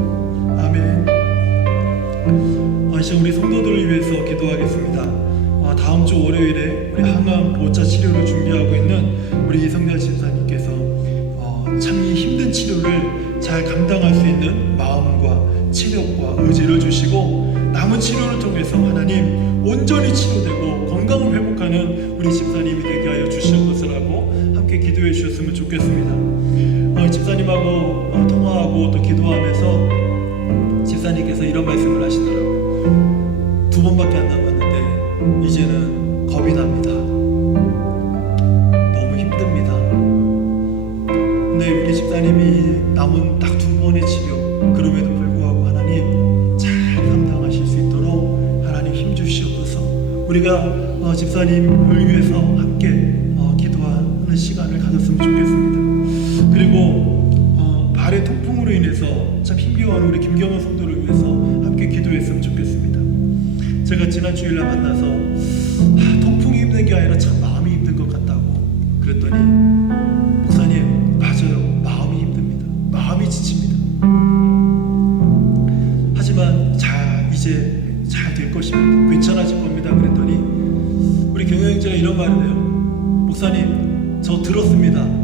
아멘. 이제 우리 성도들을 위해서 기도하겠습니다. 다음 주 월요일에 우리 항암 5차 치료를 준비하고 있는 우리 이성자 집사님께서 참 이 힘든 치료를 잘 감당할 수 있는 마음과 체력과 의지를 주시고 남은 치료를 통해서 하나님 온전히 치료되고 건강을 회복하는 우리 집사님이 되게 하여 주시옵소서라고 함께 기도해 주셨으면 좋겠습니다. 집사님하고 통화하고 또 기도하면서 집사님께서 이런 말씀을 하시더라고요. 2번밖에 안 남았는데 이제는 겁이 납니다. 너무 힘듭니다. 근데 우리 집사님이 남은 딱 2번의 치료 그럼에도 불구하고 하나님 잘 감당하실 수 있도록 하나님 힘 주시옵소서. 우리가 집사님을 위해서 함께 기도하는 시간을 가졌으면 좋겠습니다. 그리고 발의 통풍으로 인해서 참 힘겨워하는 우리 김경원 성도를 위해서 함께 기도했으면 좋겠습니다. 제가 지난 주일날 만나서 통풍이 힘든 게 아니라 참 마음이 힘든 것 같다고 그랬더니 목사님 맞아요. 마음이 힘듭니다. 마음이 지칩니다. 하지만 이제 잘 될 것입니다. 괜찮아질 겁니다. 그랬더니 우리 경영형제가 이런 말을 해요. 목사님 저 들었습니다.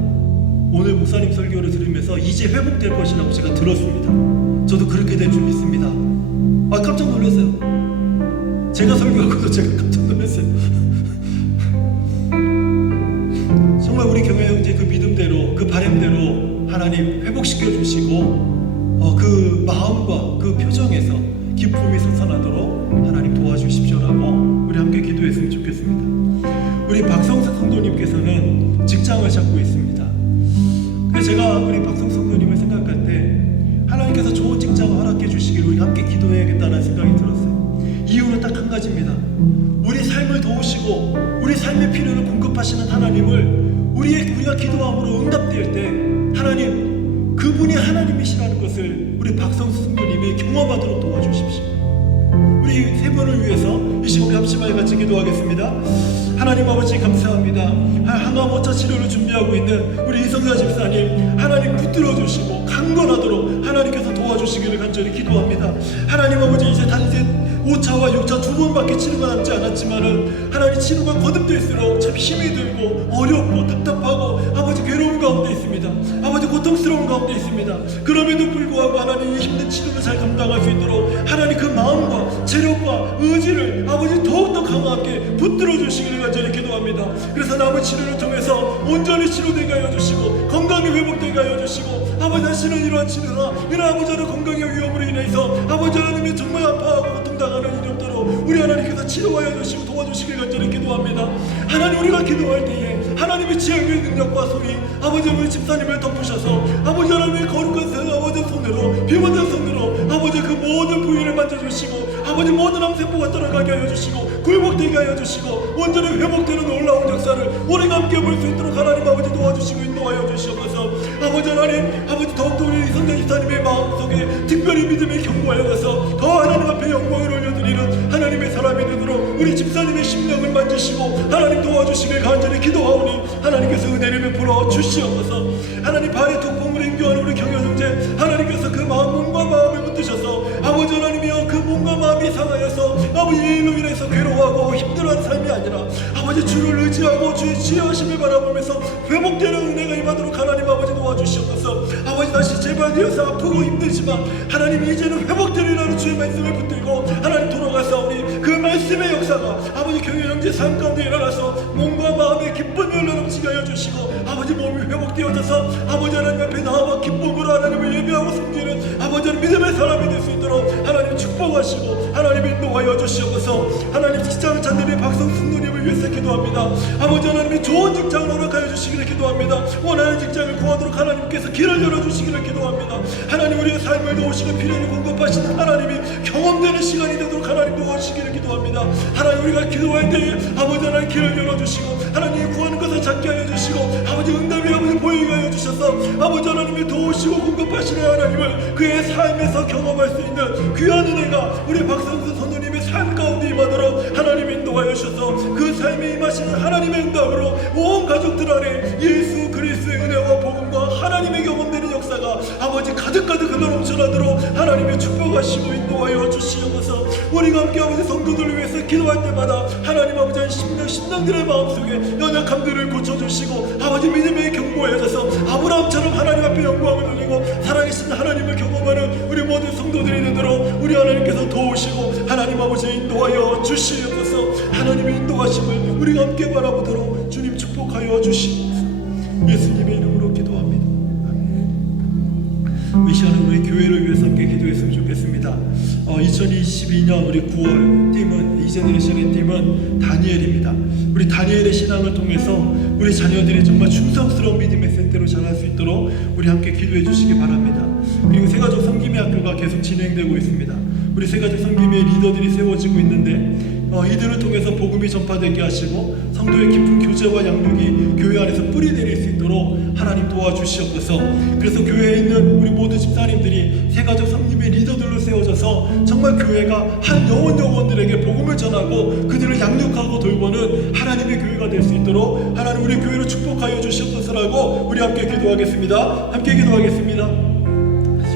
오늘 목사님 설교를 들으면서 이제 회복될 것이라고 제가 들었습니다. 저도 그렇게 될 줄 믿습니다. 깜짝 놀랐어요. 제가 설교하고도 제가 깜짝 놀랐어요. 정말 우리 교회 형제 그 믿음대로 그 바람대로 하나님 회복시켜 주시고 그 마음과 그 표정에서 기쁨이 솟아나도록 하나님 도와주십시오라고 우리 함께 기도했으면 좋겠습니다. 우리 박성석 성도님께서는 직장을 찾고 있습니다. 그래서 제가 우리 박성석 성도님을 생각할 때 하나님께서 좋은 직장을 허락해 주시기를 우리 함께 기도해야겠다는 생각이 들었어요. 이유는 딱 한 가지입니다. 우리 삶을 도우시고 우리 삶의 필요를 공급하시는 하나님을 우리가 기도함으로 응답될 때 하나님 그분이 하나님이시라는 것을 우리 박성수 성도님이 경험하도록 도와주십시오. 우리 세 분을 위해서 이 시간 우리 합심하여 같이 기도하겠습니다. 하나님 아버지 감사합니다. 항암 5차 치료를 준비하고 있는 우리 이성자 집사님 하나님 붙들어 주시고 강건하도록 하나님께서 도와주시기를 간절히 기도합니다. 하나님 아버지 이제 5차와 6차 2번밖에 치료가 남지 않았지만은 하나님 치료가 거듭될수록 참 힘이 들고 어렵고 답답하고 아버지 괴로운 가운데 있습니다. 아버지 고통스러운 가운데 있습니다. 그럼에도 불구하고 하나님 이 힘든 치료를 잘 감당할 수 있도록 하나님 그 마음과 체력과 의지를 아버지 더욱더 강하게 붙들어 주시기를 간절히 기도합니다. 그래서 남은 치료를 통해서 온전히 치료되게 하여 주시고 건강이 회복되게 하여 주시고 아버지 하시는 이러한 치료나 이러한 아버지 하나님 건강의 위험으로 인해서 아버지 하나님이 정말 아파하고 고통당하는 일이 없도록 우리 하나님께서 치료하여 주시고 도와주시길 간절히 기도합니다. 하나님 우리가 기도할 때에 하나님의 지혜의 능력과 소위 아버지 우리 집사님을 덮으셔서 아버지 하나님의 거룩한 아버지 손으로 비워진 손으로 아버지 그 모든 부위를 만져주시고 아버지 모든 암세포가 떠나가게 하여 주시고 굴복되게 하여 주시고 온전히 회복되는 놀라운 역사를 우리가 함께 볼 수 있도록 하나님 아버지 도와주시고 인도하여 주시옵소서. 아버지 하나님 아버지 더욱더 우리 성자 집사님의 마음속에 특별히 믿음에 경고하여서 더 하나님 앞에 영광을 올려드리는 하나님의 사람이 되도록 우리 집사님의 심령을 만지시고 하나님 도와주시길 간절히 기도하오니 하나님께서 은혜를 베풀어 주시옵소서. 하나님 발에 통풍을 인교하는 우리 경영 형제 하나님께서 그 몸과 마음을 붙드셔서 아버지 하나님이여 그 몸과 마음이 상하여서 아버지 일로 인해서 괴로워하고 힘들어하는 삶이 아니라 아버지 주를 의지하고 주의 지혜하심을 바라보면서 회복되는 은혜가 임하도록 하나님 아버지 도와주시옵소서. 아버지 다시 재발되어서 아프고 힘들지만 하나님 이제는 회복되리라는 주의 말씀을 붙들고 하나님 돌아가사오니 그 말씀의 역사가 아버지 교회 형제 삶 가운데 일어나서 몸과 마음의 기쁨을 넘치게 하여 주시고 아버지 몸이 회복되어져서 아버지 하나님 앞에 나와 기쁨으로 하나님을 예배하고 섬기는 아버지 믿음의 사람이 될 수 있도록 하나님 축복하시고 하나님 인도하여 주시옵소서. 하나님 직장 자녀의 박성순 누님을 위해서 기도합니다. 아버지 하나님이 좋은 직장을 허락하여 주시기를 기도합니다. 원하는 직장을 구하도록 하나님께서 길을 열어주시기를 기도합니다. 하나님 우리의 삶을 도우시고 필요를 공급하시는 하나님이 경험되는 시간이 되도록 하나님 도와주시기를 기도합니다. 하나님 우리가 기도할 때에 아버지 하나님 길을 열어주시고 하나님 구하는 것을 찾게 하여 주시고 아버지 응답이 아버지 보이게 하여 주셔서 아버지 하나님이 도우시고 공급하시는 하나님을 그의 삶에서 경험할 수 있는 귀한 은혜가 우리 박성수 선우님의 삶 가운데 임하도록 하나님 인도하여 주셔서 그 삶에 임하시는 하나님의 응답으로 온 가족들 안에 예수 그리스도의 은혜와 복음과 하나님의 경험되는 역사가 아버지 가득가득 흘러넘쳐나도록 하나님의 축복하시고 인도하여 주시옵소서. 우리가 함께 아버지 성도들을 위해서 기도할 때마다 하나님 아버지 심령들의 마음속에 연약함들을 고쳐주시고 아버지 믿음의 견고해져서 아브라함처럼 하나님 앞에 영광을 돌리고 살아계신 하나님을 경험하는 우리 모든 성도들이 되도록 우리 하나님께서 도우시고 하나님 아버지 인도하여 주시옵소서. 하나님의 인도하심을 우리가 함께 바라보도록 주님 축복하여 주시옵소서. 예수님의 이름으로 기도합니다. 아멘. 이 시간은 우리 교회를 위해서 함께 기도했으면 좋겠습니다. 2022년 우리 9월 띠문 이제네레이션의 띠문 다니엘입니다. 우리 다니엘의 신앙을 통해서 우리 자녀들이 정말 충성스러운 믿음의 센터로 자랄 수 있도록 우리 함께 기도해 주시기 바랍니다. 그리고 세가족 섬김의 학교가 계속 진행되고 있습니다. 우리 세가족 섬김의 리더들이 세워지고 있는데 이들을 통해서 복음이 전파되게 하시고 성도의 깊은 교제와 양육이 교회 안에서 뿌리 내릴 수 있도록 하나님 도와주시옵소서. 그래서 교회에 있는 우리 모든 집사님들이 세가족 섬김의 리더들로 세워져서 정말 교회가 한 영혼들에게 복음을 전하고 그들을 양육하고 돌보는 하나님의 교회가 될 수 있도록 하나님 우리 교회를 축복하여 주시옵소서라고 우리 함께 기도하겠습니다. 함께 기도하겠습니다.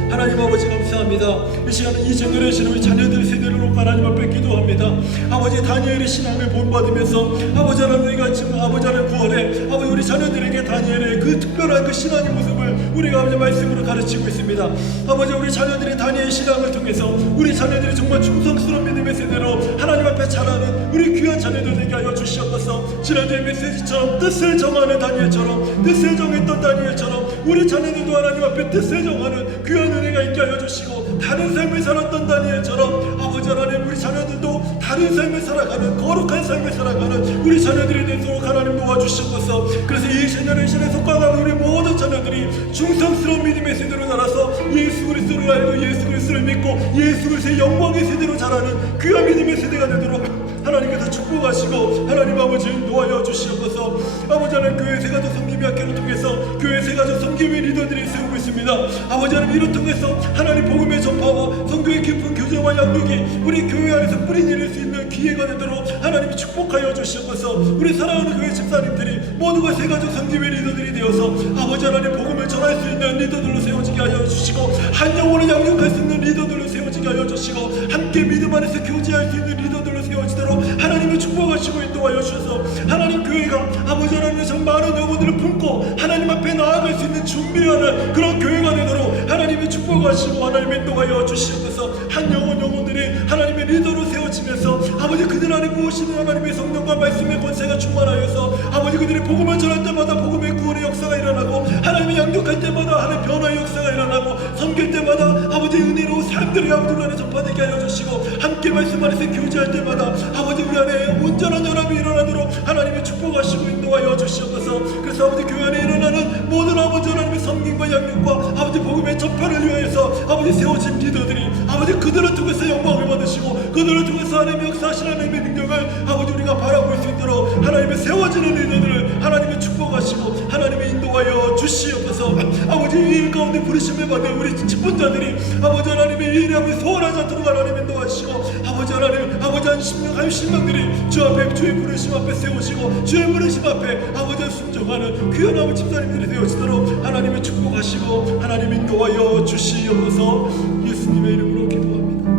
하나님 아버지 감사합니다. 이 시간은 이 제너레이션 우리 자녀들 세대를 놓고 하나님 앞에 기도합니다. 아버지 다니엘의 신앙을 본받으면서 아버지 하나님 우리가 지금 아버지 하나님 9월에 아버지 우리 자녀들에게 다니엘의 그 특별한 그 신앙의 모습을 우리가 아버지 말씀으로 가르치고 있습니다. 아버지 우리 자녀들의 다니엘 신앙을 통해서 우리 자녀들이 정말 충성스러운 믿음의 세대로 하나님 앞에 자라는 우리 귀한 자녀들 되게 하여 주시옵소서. 지난주의 메시지처럼 뜻을 정하는 다니엘처럼 뜻을 정했던 다니엘처럼 우리 자녀들도 하나님 앞에 뜻을 정하는 귀한 은혜가 있게 하여 주시고 다른 삶을 살았던 다니엘처럼 아버지 하나님 우리 자녀들도 다른 삶을 살아가는 거룩한 삶을 살아가는 우리 자녀들이 되도록 하나님 도와주시옵소서. 그래서 이 제너레이션에 속하는 우리 모든 자녀들이 충성스러운 믿음의 세대로 자라서 예수 그리스도를 알고 예수 그리스도를 믿고 예수 그리스도의 영광의 세대로 자라는 귀한 믿음의 세대가 되도록 하나님께서 축복하시고 하나님 아버지 인도하여 주시옵소서. 아버지 하나님 교회 세가족 섬김의 학교를 통해서 교회 세가족 섬김의 리더들이 세우고 있습니다. 아버지 하나님 이를 통해서 하나님 복음의 전파와 성교의 깊은 교제와 양육이 우리 교회 안에서 뿌리 내릴 수 있는 기회가 되도록 하나님이 축복하여 주시옵소서. 우리 사랑하는 교회 집사님들이 모두가 세가족 섬김의 리더들이 되어서 아버지 하나님 복음을 전할 수 있는 리더들로 세워지게 하여 주시고 한 영혼을 양육할 수 있는 리더들로 세워지게 하여 주시고 함께 믿음 안에서 교제할 수 있는 리더들로 세워지도록 하나님을 축복하시고 인도하여 주셔서 하나님 교회가 아버지 하나님의 많은 영혼들을 품고 하나님 앞에 나아갈 수 있는 준비하는 그런 교회가 되도록 하나님이 축복하시고 하나님 인도하여 주시옵소서. 한 영혼들이 하나님의 리더로 세워지면서 아버지 그들 안에 부으시는 하나님의 성령과 말씀의 권세가 충만하여서 아버지 그들이 복음을 전할 때마다 복음의 구원의 역사가 일어나고 하나님이 양육할 때마다 하나님 변화의 역사가 일어나고 섬길 때마다 아버지 은혜로운 삶들이 아버지 안에 전파되게 하여 주시고 함께 말씀 안에서 교제할 때마다 아버지 우리 안에 온전한 연합이 일어나도록 하나님이 축복하시고 인도하여 주시옵소서. 그래서 아버지 교회 안에 일어나는 모든 아버지 하나님의 섬김과 양육과 아버지 복음의 전파를 위하여서 아버지 세워진 리더들이 아버지 그들을 통해서 영광을 받으시고 그들을 통해서 하나님의 역사하신 하나님의 능력을 아버지 우리가 바라볼 수 있도록 하나님의 세워지는 리더들을 하나님의 축복하시고 하나님의 인도하여 주시옵소서. 아버지 이 일 가운데 부르심을 받은 우리 직분자들이 아버지 하나님의 일에 아버지 소홀하지 않도록 하나님 인도하시고 아버지 하나님 아버지 한 신명들이 주 앞에 주의 부르심 앞에 세우시고 주의 부르심 앞에 아버지를 순종하는 귀한 아버지 집사님들이 되어지도록 하나님의 축복하시고 하나님 인도하여 주시옵소서. 예수님의 이름으로 기도합니다.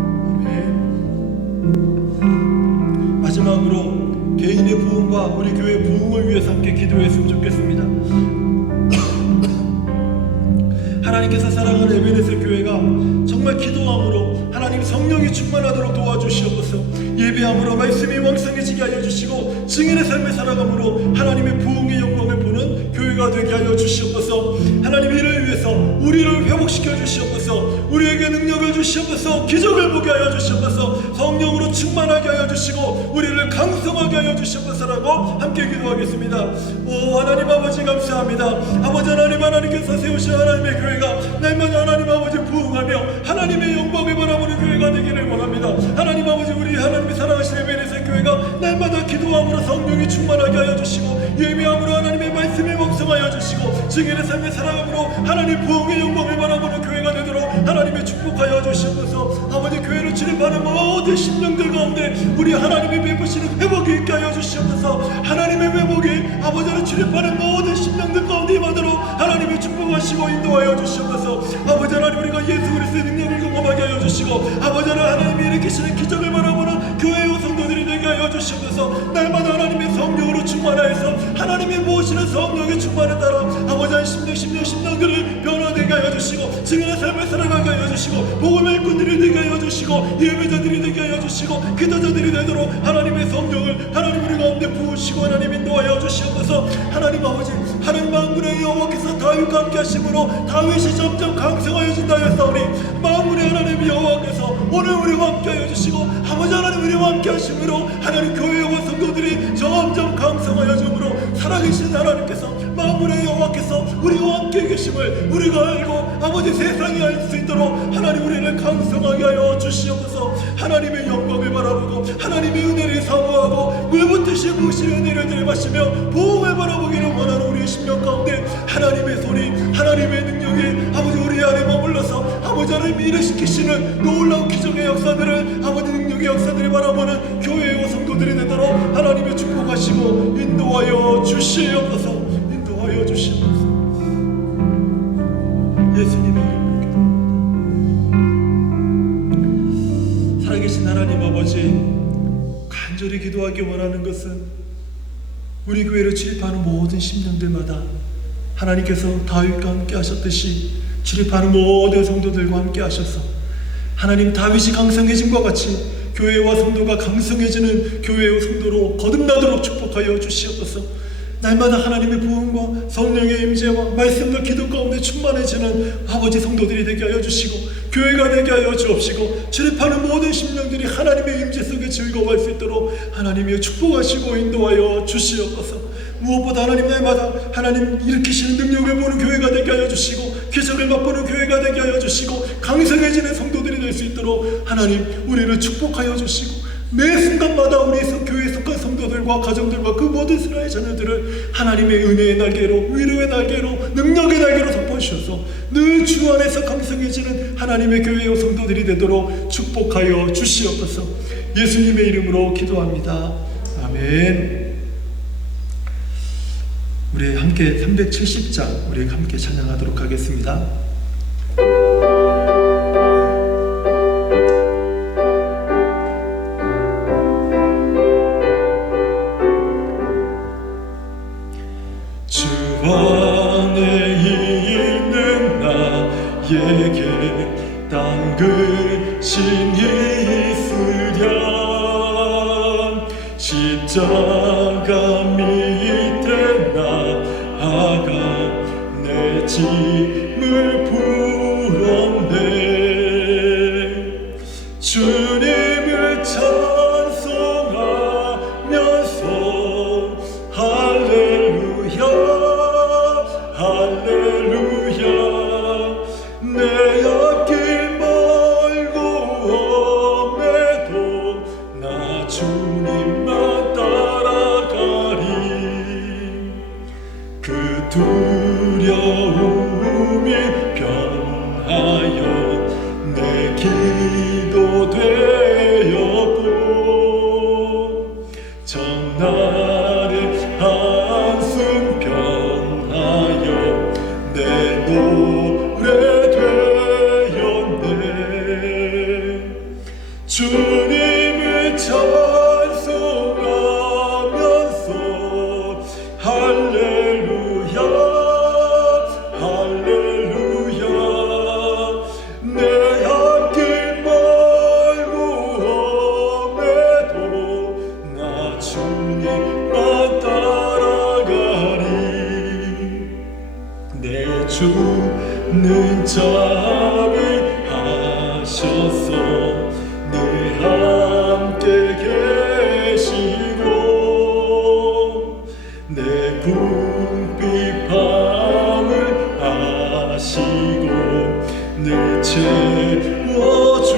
아멘. 마지막으로 개인의 영광과 우리 교회 부흥을 위해서 함께 기도했으면 좋겠습니다. 하나님께서 사랑하는 에베네셀 교회가 정말 기도함으로 하나님 성령이 충만하도록 도와주시옵소서. 예배함으로 말씀이 왕성해지게 하여 주시고 증인의 삶을 살아감으로 하나님의 부흥의 영광을 보는 교회가 되게 하여 주시옵소서. 하나님 이를 위해서 우리를 회복시켜 주시옵소서. 우리에게 능력을 주시옵소서. 기적을 보게 하여 주시옵소서. 성령으로 충만하게 하여 주시고 우리를 강성하게 하여 주시옵소서라고 함께 기도하겠습니다. 오 하나님 아버지 감사합니다. 아버지 하나님께서 세우신 하나님의 교회가 날마다 하나님 아버지 부흥하며 하나님의 영광을 바라보는 교회가 되기를 원합니다. 하나님 아버지 우리 하나님의 사랑하신 에베네셀 교회가 날마다 기도함으로 성령이 충만하게 하여 주시고 예배함으로 하나님의 말씀에 왕성하여 주시고 증인의 삶의 사랑함으로 하나님 부흥의 영광을 바라보는 교회가 되도록 하나님의 축복하여 주시옵소서. 아버지 교회를 출입하는 모든 심령들 가운데 우리 하나님이 베푸시는 회복이 있게 하여 주시옵소서. 하나님의 회복이 아버지를 출입하는 모든 심령들 가운데 임하도록 하나님의 축복하시고 인도하여 주시옵소서. 아버지 하나님 우리가 예수 그리스도의 능력을 경험하게 하여 주시고 아버지 하나님이 일으키시는 기적을 바라보는 교회의 성도들이 되게 하여 주시옵소서. 날마다 하나님의 성령으로 충만하여서 하나님이 모으시는 성령의 충만에 따라 아버지 한 심령들을 변화되게 하여 주시고 증인의 삶을 살아가게 하여 주시고 복음의 일꾼들이 되게 하여 주시고 예배자들이 되게 하여 주시고 기도자들이 되도록 하나님의 성령을 하나님 우리 가운데 부으시고 하나님 인도하여 주시옵소서. 하나님 아버지 하나님 만군의 여호와께서 다윗과 함께 하심으로 다윗이 점점 강성하여진다 하였사오니 만군의 하나님 여호와께서 오늘 우리와 함께 하여 주시고 아버지 하나님 우리와 함께 하심으로 하나님 교회와 성도들이 점점 강성하여짐으로 살아계신 하나님께서 만군의 여호와께서 우리와 함께 계심을 우리가 알고 아버지 세상이 알 수 있도록 하나님 우리를 강성하게 하여 주시옵소서. 하나님의 영광을 바라보고 하나님의 은혜를 사모하고 물붓듯이 무시의 은혜를 내려마시며 보험을 바라보기를 원하는 우리의 심령 가운데 하나님의 손이 하나님의 능력이 아버지 우리 안에 머물러서 아버지 하나님이 일으키시는 놀라운 기적의 역사들을 아버지 능력의 역사들을 바라보는 교회와 성도들이 되도록 하나님의 축복하시고 인도하여 주시옵소서. 인도하여 주시옵소서. 예수님의 이름으로 기도합니다. 살아계신 하나님 아버지 간절히 기도하기 원하는 것은 우리 교회를 출입하는 모든 심령들마다 하나님께서 다윗과 함께 하셨듯이 출입하는 모든 성도들과 함께 하셔서 하나님 다윗이 강성해짐과 같이 교회와 성도가 강성해지는 교회의 성도로 거듭나도록 축복하여 주시옵소서. 날마다 하나님의 부흥과 성령의 임재와 말씀과 기도 가운데 충만해지는 아버지 성도들이 되게 하여 주시고 교회가 되게 하여 주옵시고 출입하는 모든 심령들이 하나님의 임재 속에 즐거워할 수 있도록 하나님이 축복하시고 인도하여 주시옵소서. 무엇보다 하나님 날마다 하나님 일으키시는 능력을 보는 교회가 되게 하여 주시고 기적을 맛보는 교회가 되게 하여 주시고 강성해지는 성도들이 될 수 있도록 하나님 우리를 축복하여 주시고 매 순간마다 우리 교회에 속한 성도들과 가정들과 그 모든 이스라엘 자녀들을 하나님의 은혜의 날개로 위로의 날개로 능력의 날개로 덮어주셔서 늘 주 안에서 강성해지는 하나님의 교회의 성도들이 되도록 축복하여 주시옵소서. 예수님의 이름으로 기도합니다. 아멘. 우리 함께 370장 우리 함께 찬양하도록 하겠습니다. 주 안에 있는 나에게 딴 근심이 있으랴 십자가 밑에 나아가 내 짐을 풀었네 주님을 찬송하면서 할렐루야 할렐루야 내 앞길 멀고 험해도 나 주님만 따라 오셔서 늘 함께 계시고 내 궁핍함을 아시고 늘 채워주시네.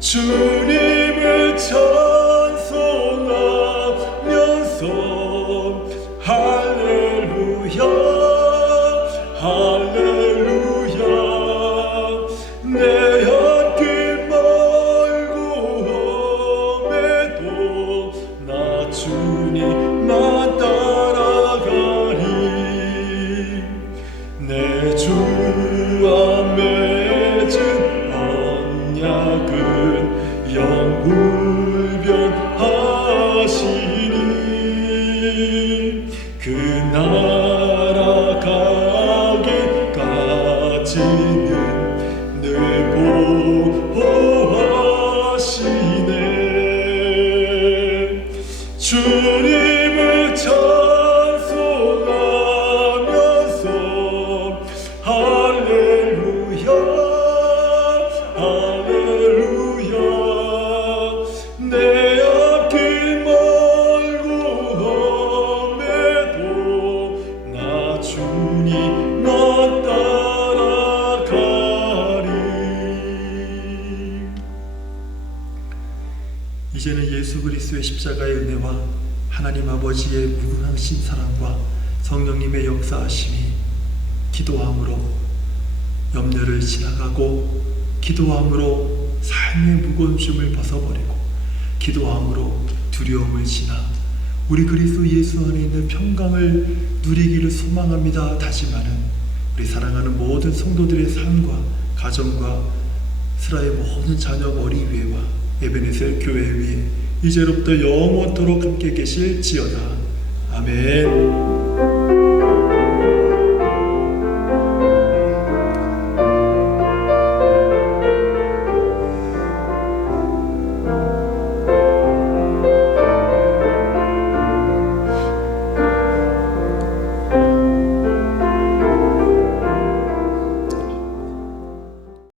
주님을 찬송하면서 할렐루야 할렐루야 내 앞길 멀고 험해도 나 주님만 따라가리. 내 주와 맺은 언약은 영불변하시니 그 나라 가기까지는 늘 보호하시네. 주님을 찬송하면서 할렐루야 할렐루야 내 앞길 멀고 험해도 나 주님만 따라가리. 이제는 예수 그리스도의 십자가의 은혜와 하나님 아버지의 무궁하신 사랑과 성령님의 역사하심이 기도함으로 염려를 지나가고 기도함으로 삶의 무거움을 벗어버리고 기도함으로 두려움을 지나 우리 그리스도 예수 안에 있는 평강을 누리기를 소망합니다 다짐하는 우리 사랑하는 모든 성도들의 삶과 가정과 스라의 모든 자녀 머리 위에와 에베네셀 교회 위에 이제로부터 영원토록 함께 계실지어다. 아멘.